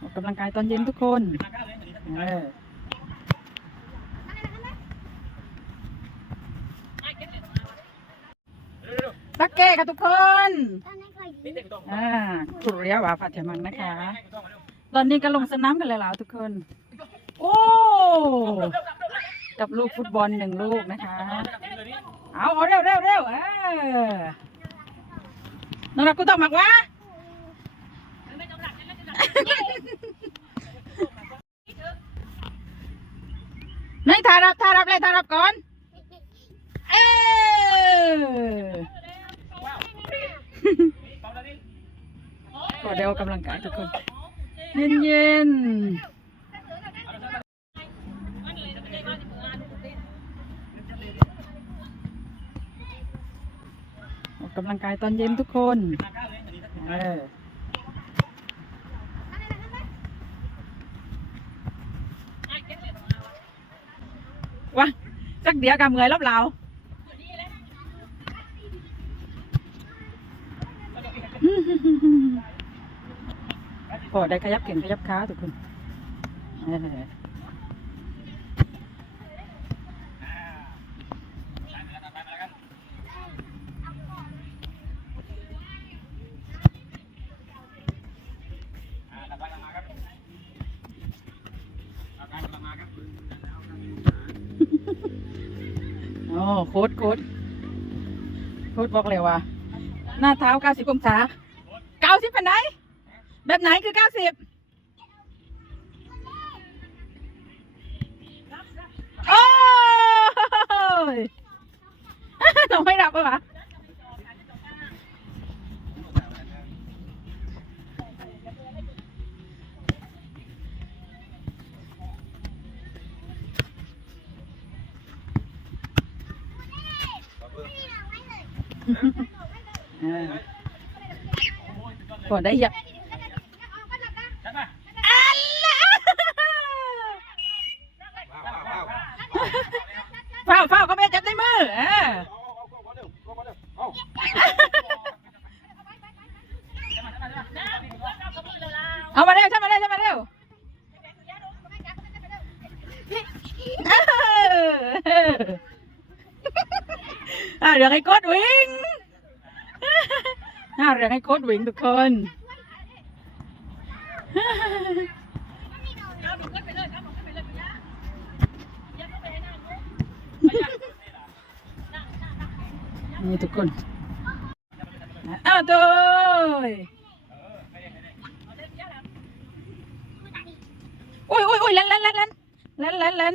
ออกกำลังกายตอนเย็นทุกคนเออตักเก้ค่ะทุกคนอ่าสุริยะวาพัทยมันนะคะ ตอนนี้ก็ลงสนามกันเลยแล้วทุกคน โอ้กับลูกฟุตบอลหนึ่งลูกนะคะ เอาเอาเร็วเร็วเร็วเออน้องรักกูต้องหมักวะไห นถ่ทารับถ่ารับเลยถ่ารับก่อน เออขอเดียวกำลังกายทุกคน เย็นเย็นๆออกกำลังกายตอนเย็นทุกคน เออ วะสักเดียวกับเงยรับเราพอได้ขยับเก่งขยับขาทุกคน ออโอ้โค้ดโค้ดโค้ดบอกเลยว่า หน้าเท้าเก้าสิบองศาเก้าสิบเป็นไหน แบบไหนคือเก้าสิบโอ้ยน้องไม่รับปะวะ เออพอได้ยับอัลล่ะเฝ้าเฝ้าก็ไม่จับในมือเออเอามาเร็วใช่มาเร็วใช่มาเร็วเออ อะเดี๋ยวให้โคดวิ่งอะเดี๋ยวให้โคดวิ่งทุกคนนี่ทุกคนอ้าวโดยโอ้ยโอ้ยโอ้ยล่นเล่นเล่นเล่นเล่นเล่นเล่น